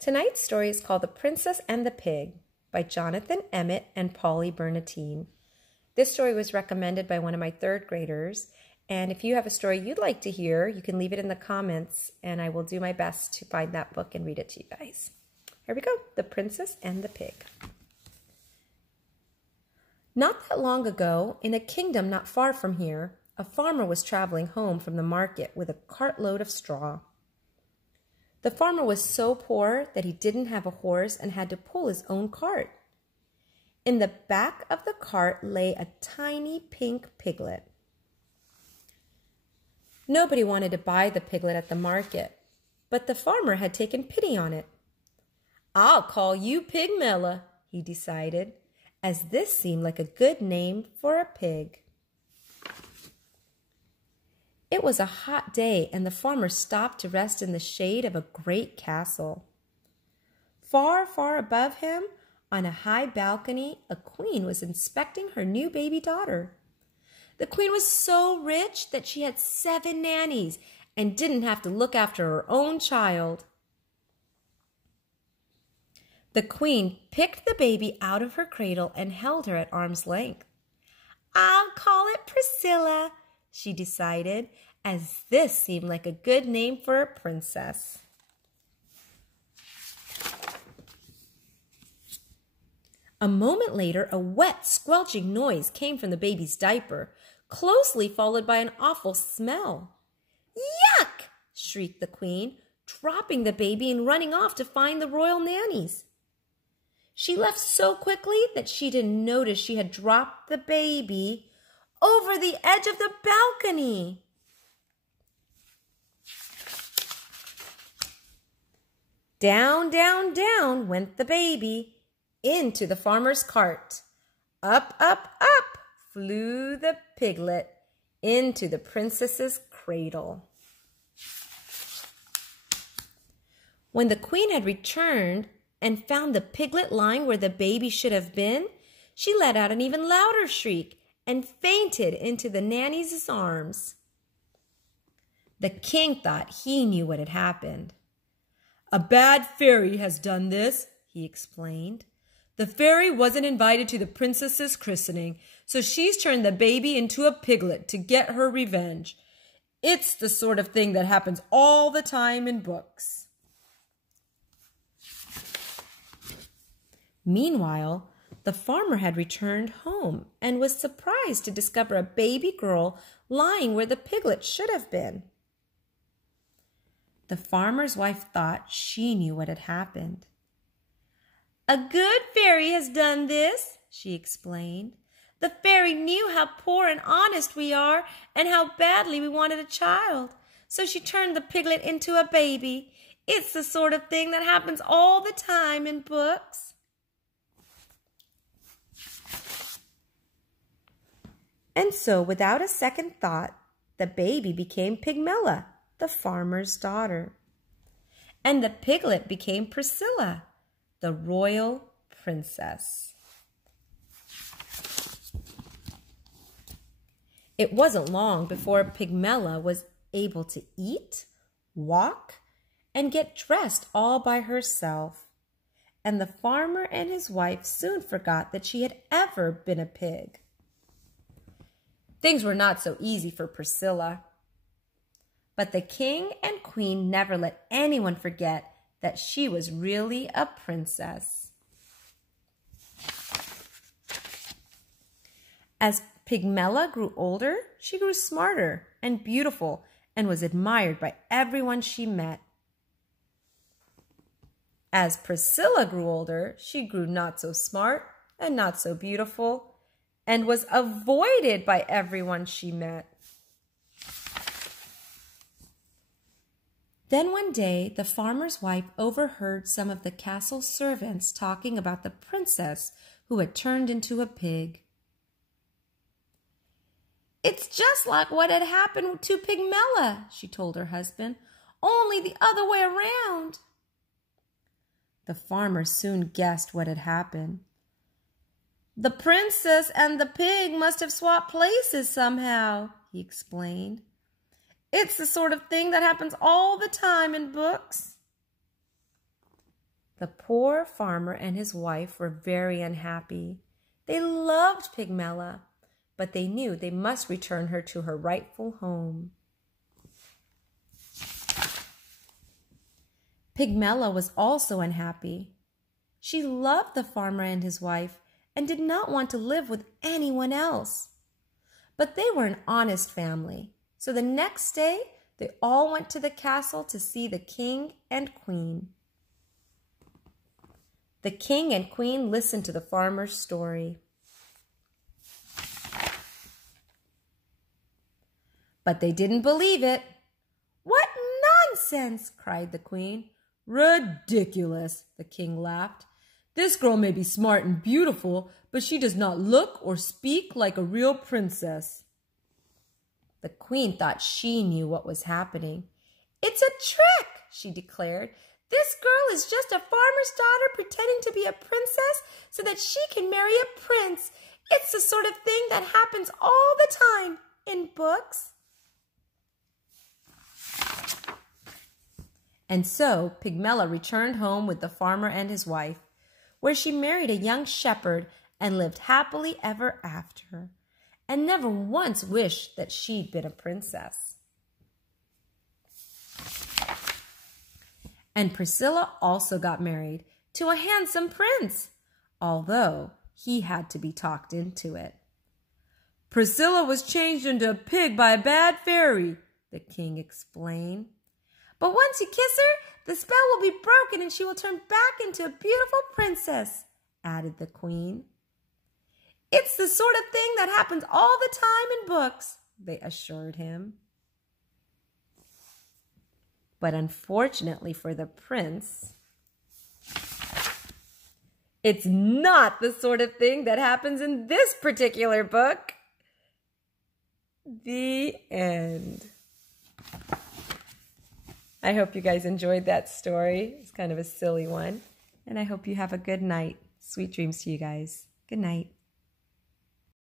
Tonight's story is called The Princess and the Pig by Jonathan Emmett and Polly Bernatine. This story was recommended by one of my third graders, and if you have a story you'd like to hear, you can leave it in the comments, and I will do my best to find that book and read it to you guys. Here we go, The Princess and the Pig. Not that long ago, in a kingdom not far from here, a farmer was traveling home from the market with a cartload of straw. The farmer was so poor that he didn't have a horse and had to pull his own cart. In the back of the cart lay a tiny pink piglet. Nobody wanted to buy the piglet at the market, but the farmer had taken pity on it. "I'll call you Pigmella," he decided, as this seemed like a good name for a pig. It was a hot day, and the farmer stopped to rest in the shade of a great castle. Far, far above him, on a high balcony, a queen was inspecting her new baby daughter. The queen was so rich that she had 7 nannies and didn't have to look after her own child. The queen picked the baby out of her cradle and held her at arm's length. "I'll call it Priscilla," she decided, as this seemed like a good name for a princess. A moment later, a wet, squelching noise came from the baby's diaper, closely followed by an awful smell. "Yuck!" shrieked the queen, dropping the baby and running off to find the royal nannies. She left so quickly that she didn't notice she had dropped the baby over the edge of the balcony. Down, down, down went the baby into the farmer's cart. Up, up, up flew the piglet into the princess's cradle. When the queen had returned and found the piglet lying where the baby should have been, she let out an even louder shriek and fainted into the nanny's arms. The king thought he knew what had happened. "A bad fairy has done this," he explained. "The fairy wasn't invited to the princess's christening, so she's turned the baby into a piglet to get her revenge. It's the sort of thing that happens all the time in books." Meanwhile, the farmer had returned home and was surprised to discover a baby girl lying where the piglet should have been. The farmer's wife thought she knew what had happened. "A good fairy has done this," she explained. "The fairy knew how poor and honest we are and how badly we wanted a child, so she turned the piglet into a baby. It's the sort of thing that happens all the time in books." And so, without a second thought, the baby became Pigmella, the farmer's daughter. And the piglet became Priscilla, the royal princess. It wasn't long before Pigmella was able to eat, walk, and get dressed all by herself. And the farmer and his wife soon forgot that she had ever been a pig. Things were not so easy for Priscilla. But the king and queen never let anyone forget that she was really a princess. As Pigmella grew older, she grew smarter and beautiful and was admired by everyone she met. As Priscilla grew older, she grew not so smart and not so beautiful and was avoided by everyone she met. Then one day, the farmer's wife overheard some of the castle servants talking about the princess who had turned into a pig. "It's just like what had happened to Pigmella," she told her husband, "only the other way around." The farmer soon guessed what had happened. "The princess and the pig must have swapped places somehow," he explained. "It's the sort of thing that happens all the time in books." The poor farmer and his wife were very unhappy. They loved Pigmella, but they knew they must return her to her rightful home. Pigmella was also unhappy. She loved the farmer and his wife and did not want to live with anyone else. But they were an honest family, so the next day they all went to the castle to see the king and queen. The king and queen listened to the farmer's story. But they didn't believe it. "What nonsense!" cried the queen. "Ridiculous!" the king laughed. "This girl may be smart and beautiful, but she does not look or speak like a real princess." The queen thought she knew what was happening. "It's a trick," she declared. "This girl is just a farmer's daughter pretending to be a princess so that she can marry a prince. It's the sort of thing that happens all the time in books." And so Pigmella returned home with the farmer and his wife, where she married a young shepherd and lived happily ever after, and never once wished that she'd been a princess. And Priscilla also got married to a handsome prince, although he had to be talked into it. "Priscilla was changed into a pig by a bad fairy," the king explained. "But once you kiss her, the spell will be broken and she will turn back into a beautiful princess," added the queen. "It's the sort of thing that happens all the time in books," they assured him. But unfortunately for the prince, it's not the sort of thing that happens in this particular book. The end. I hope you guys enjoyed that story. It's kind of a silly one. And I hope you have a good night. Sweet dreams to you guys. Good night.